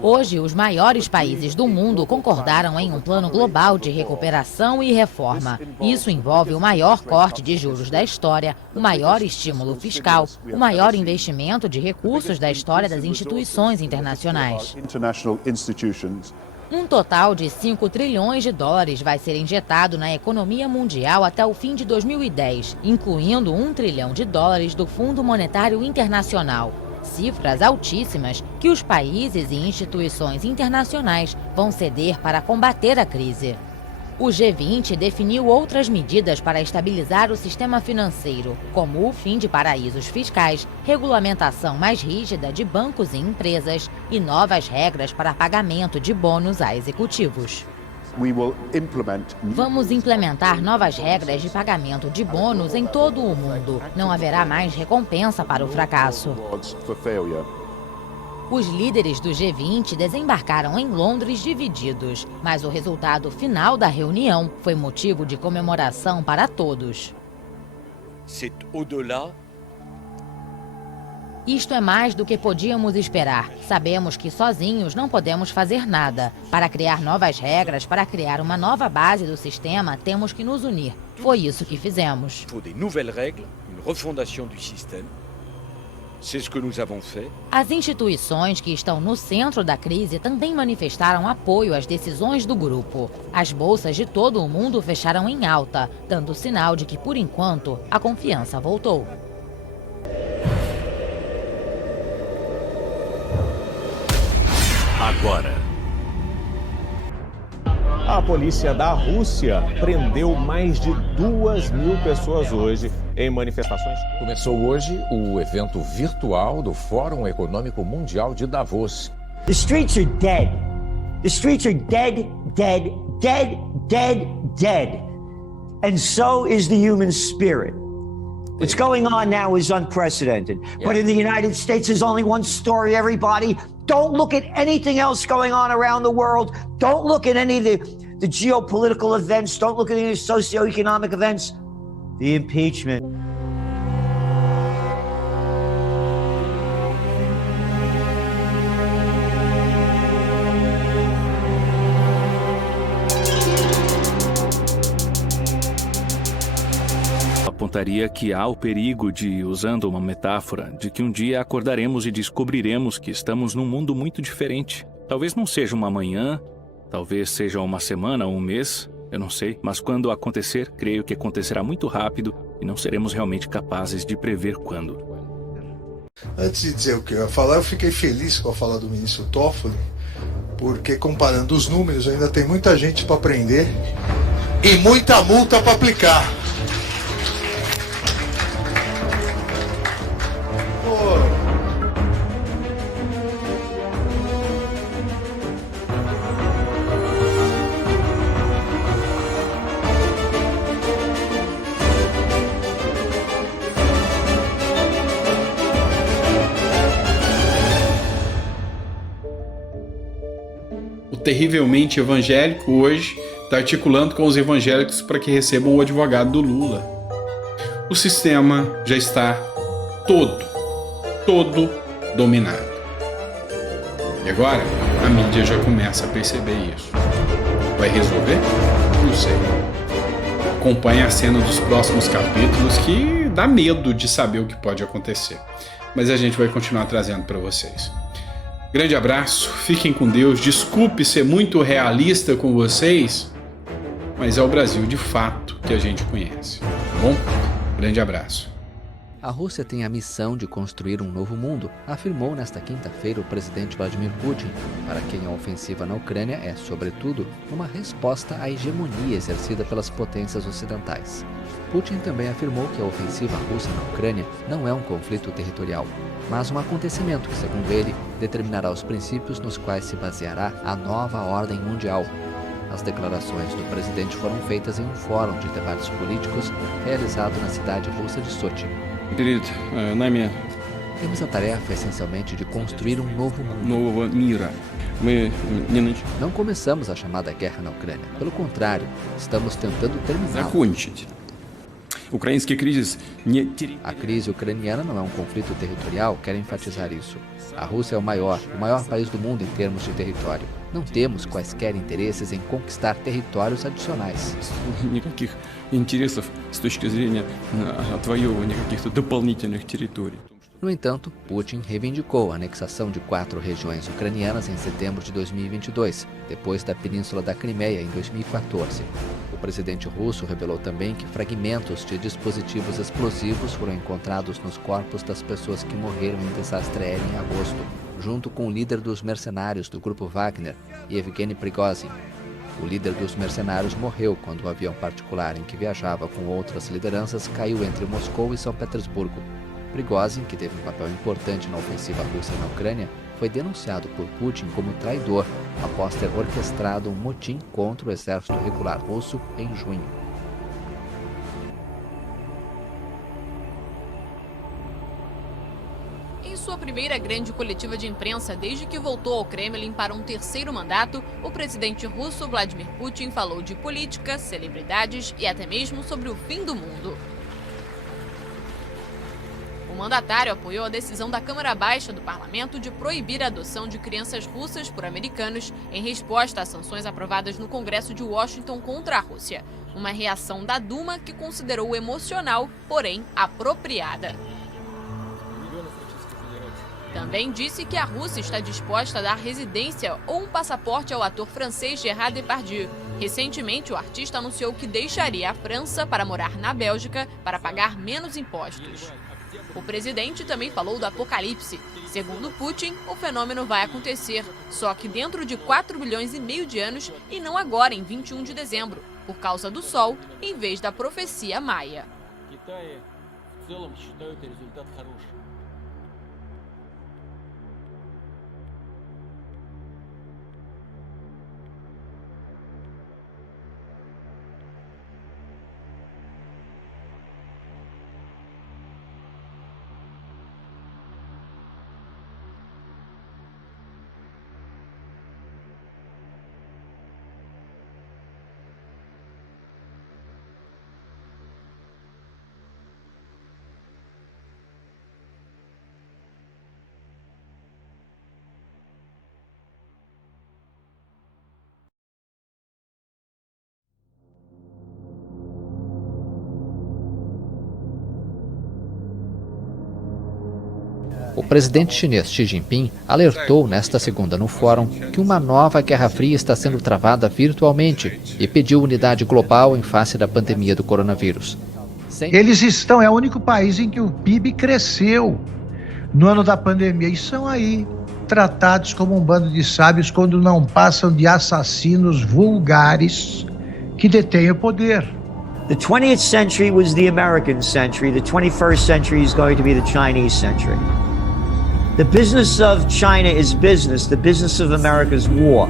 Hoje, os maiores países do mundo concordaram em um plano global de recuperação e reforma. Isso envolve o maior corte de juros da história, o maior estímulo fiscal, o maior investimento de recursos da história das instituições internacionais. Um total de 5 trilhões de dólares vai ser injetado na economia mundial até o fim de 2010, incluindo 1 trilhão de dólares do Fundo Monetário Internacional. Cifras altíssimas que os países e instituições internacionais vão ceder para combater a crise. O G20 definiu outras medidas para estabilizar o sistema financeiro, como o fim de paraísos fiscais, regulamentação mais rígida de bancos e empresas e novas regras para pagamento de bônus a executivos. Vamos implementar novas regras de pagamento de bônus em todo o mundo. Não haverá mais recompensa para o fracasso. Os líderes do G20 desembarcaram em Londres divididos, mas o resultado final da reunião foi motivo de comemoração para todos. Isto é mais do que podíamos esperar. Sabemos que sozinhos não podemos fazer nada. Para criar novas regras, para criar uma nova base do sistema, temos que nos unir. Foi isso que fizemos. As instituições que estão no centro da crise também manifestaram apoio às decisões do grupo. As bolsas de todo o mundo fecharam em alta, dando sinal de que, por enquanto, a confiança voltou. Agora. A polícia da Rússia prendeu mais de 2.000 pessoas hoje em manifestações. Começou hoje o evento virtual do Fórum Econômico Mundial de Davos. The streets are dead. The streets are dead, dead, dead, dead, dead. And so is the human spirit. What's going on now is unprecedented. But in the United States, there's only one story, everybody. Don't look at anything else going on around the world. Don't look at any of the geopolitical events. Don't look at any socioeconomic events. The impeachment. Apontaria que há o perigo de, usando uma metáfora, de que um dia acordaremos e descobriremos que estamos num mundo muito diferente. Talvez não seja uma manhã, talvez seja uma semana ou um mês, eu não sei. Mas quando acontecer, creio que acontecerá muito rápido e não seremos realmente capazes de prever quando. Antes de dizer o que eu ia falar, eu fiquei feliz com a fala do ministro Toffoli, porque comparando os números, ainda tem muita gente para prender e muita multa para aplicar. Terrivelmente evangélico hoje está articulando com os evangélicos para que recebam o advogado do Lula. O sistema já está todo dominado. E agora a mídia já começa a perceber isso. Vai resolver? Não sei. Acompanhe a cena dos próximos capítulos que dá medo de saber o que pode acontecer. Mas a gente vai continuar trazendo para vocês. Grande abraço, fiquem com Deus, desculpe ser muito realista com vocês, mas é o Brasil de fato que a gente conhece, tá bom? Grande abraço. A Rússia tem a missão de construir um novo mundo, afirmou nesta quinta-feira o presidente Vladimir Putin, para quem a ofensiva na Ucrânia é, sobretudo, uma resposta à hegemonia exercida pelas potências ocidentais. Putin também afirmou que a ofensiva russa na Ucrânia não é um conflito territorial, mas um acontecimento que, segundo ele, determinará os princípios nos quais se baseará a nova ordem mundial. As declarações do presidente foram feitas em um fórum de debates políticos realizado na cidade russa de Sochi. Temos a tarefa essencialmente de construir um novo mundo. Não começamos a chamada guerra na Ucrânia. Pelo contrário, estamos tentando terminá-la. A crise ucraniana não é um conflito territorial, quero enfatizar isso. A Rússia é o maior país do mundo em termos de território. Não temos quaisquer interesses em conquistar territórios adicionais. Никаких интересов с точки зрения отвоевывания каких-то дополнительных территорий. No entanto, Putin reivindicou a anexação de 4 regiões ucranianas em setembro de 2022, depois da Península da Crimeia em 2014. O presidente russo revelou também que fragmentos de dispositivos explosivos foram encontrados nos corpos das pessoas que morreram em desastre aéreo em agosto, junto com o líder dos mercenários do grupo Wagner, Yevgeny Prigozhin. O líder dos mercenários morreu quando o avião particular em que viajava com outras lideranças caiu entre Moscou e São Petersburgo. Prigozhin, que teve um papel importante na ofensiva russa na Ucrânia, foi denunciado por Putin como traidor após ter orquestrado um motim contra o exército regular russo em junho. Em sua primeira grande coletiva de imprensa desde que voltou ao Kremlin para um terceiro mandato, o presidente russo Vladimir Putin falou de política, celebridades e até mesmo sobre o fim do mundo. O mandatário apoiou a decisão da Câmara Baixa do Parlamento de proibir a adoção de crianças russas por americanos em resposta às sanções aprovadas no Congresso de Washington contra a Rússia. Uma reação da Duma que considerou emocional, porém apropriada. Também disse que a Rússia está disposta a dar residência ou um passaporte ao ator francês Gérard Depardieu. Recentemente, o artista anunciou que deixaria a França para morar na Bélgica para pagar menos impostos. O presidente também falou do apocalipse. Segundo Putin, o fenômeno vai acontecer, só que dentro de 4 bilhões e meio de anos e não agora, em 21 de dezembro, por causa do Sol, em vez da profecia maia. O presidente chinês Xi Jinping alertou nesta segunda no fórum que uma nova Guerra Fria está sendo travada virtualmente e pediu unidade global em face da pandemia do coronavírus. Eles estão, é o único país em que o PIB cresceu no ano da pandemia e são aí tratados como um bando de sábios quando não passam de assassinos vulgares que detêm o poder. The 20th century was the American century. The 21st century is going to be the Chinese century. The business of China is business. The business of America is war.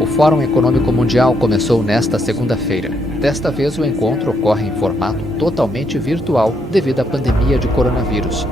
O Fórum Econômico Mundial começou nesta segunda-feira. Desta vez, o encontro ocorre em formato totalmente virtual devido à pandemia de coronavírus.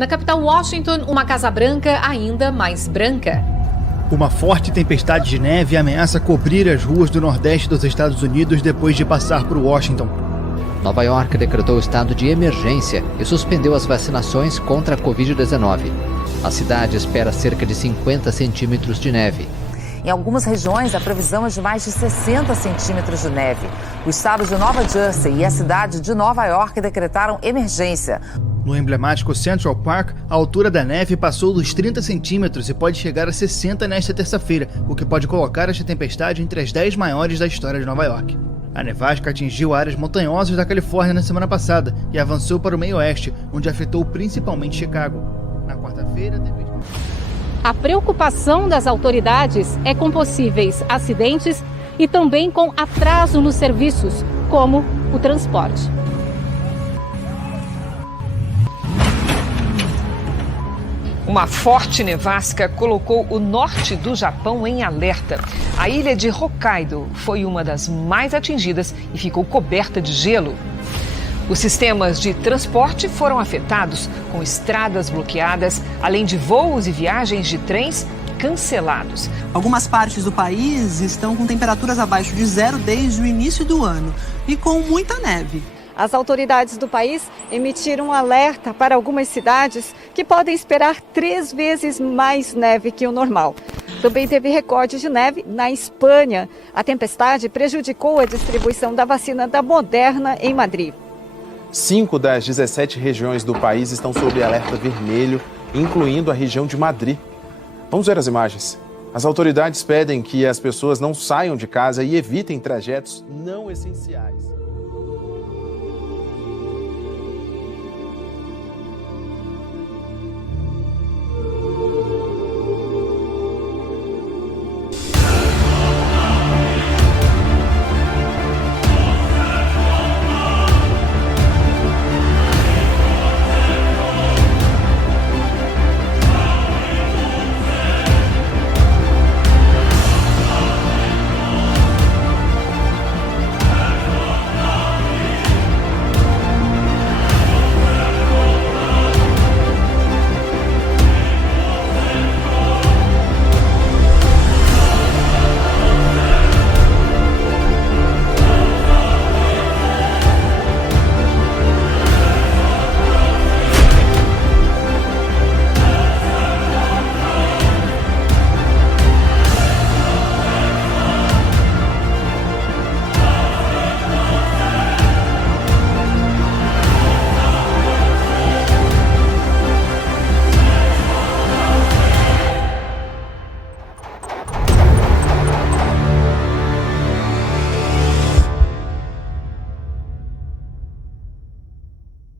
Na capital Washington, uma Casa Branca ainda mais branca. Uma forte tempestade de neve ameaça cobrir as ruas do nordeste dos Estados Unidos depois de passar por Washington. Nova York decretou estado de emergência e suspendeu as vacinações contra a Covid-19. A cidade espera cerca de 50 centímetros de neve. Em algumas regiões, a previsão é de mais de 60 centímetros de neve. O estado de Nova Jersey e a cidade de Nova York decretaram emergência. No emblemático Central Park, a altura da neve passou dos 30 centímetros e pode chegar a 60 nesta terça-feira, o que pode colocar esta tempestade entre as 10 maiores da história de Nova York. A nevasca atingiu áreas montanhosas da Califórnia na semana passada e avançou para o meio-oeste, onde afetou principalmente Chicago. Na quarta-feira, a preocupação das autoridades é com possíveis acidentes e também com atraso nos serviços, como o transporte. Uma forte nevasca colocou o norte do Japão em alerta. A ilha de Hokkaido foi uma das mais atingidas e ficou coberta de gelo. Os sistemas de transporte foram afetados, com estradas bloqueadas, além de voos e viagens de trens cancelados. Algumas partes do país estão com temperaturas abaixo de zero desde o início do ano e com muita neve. As autoridades do país emitiram um alerta para algumas cidades que podem esperar 3 vezes mais neve que o normal. Também teve recorde de neve na Espanha. A tempestade prejudicou a distribuição da vacina da Moderna em Madrid. 5 das 17 regiões do país estão sob alerta vermelho, incluindo a região de Madrid. Vamos ver as imagens. As autoridades pedem que as pessoas não saiam de casa e evitem trajetos não essenciais.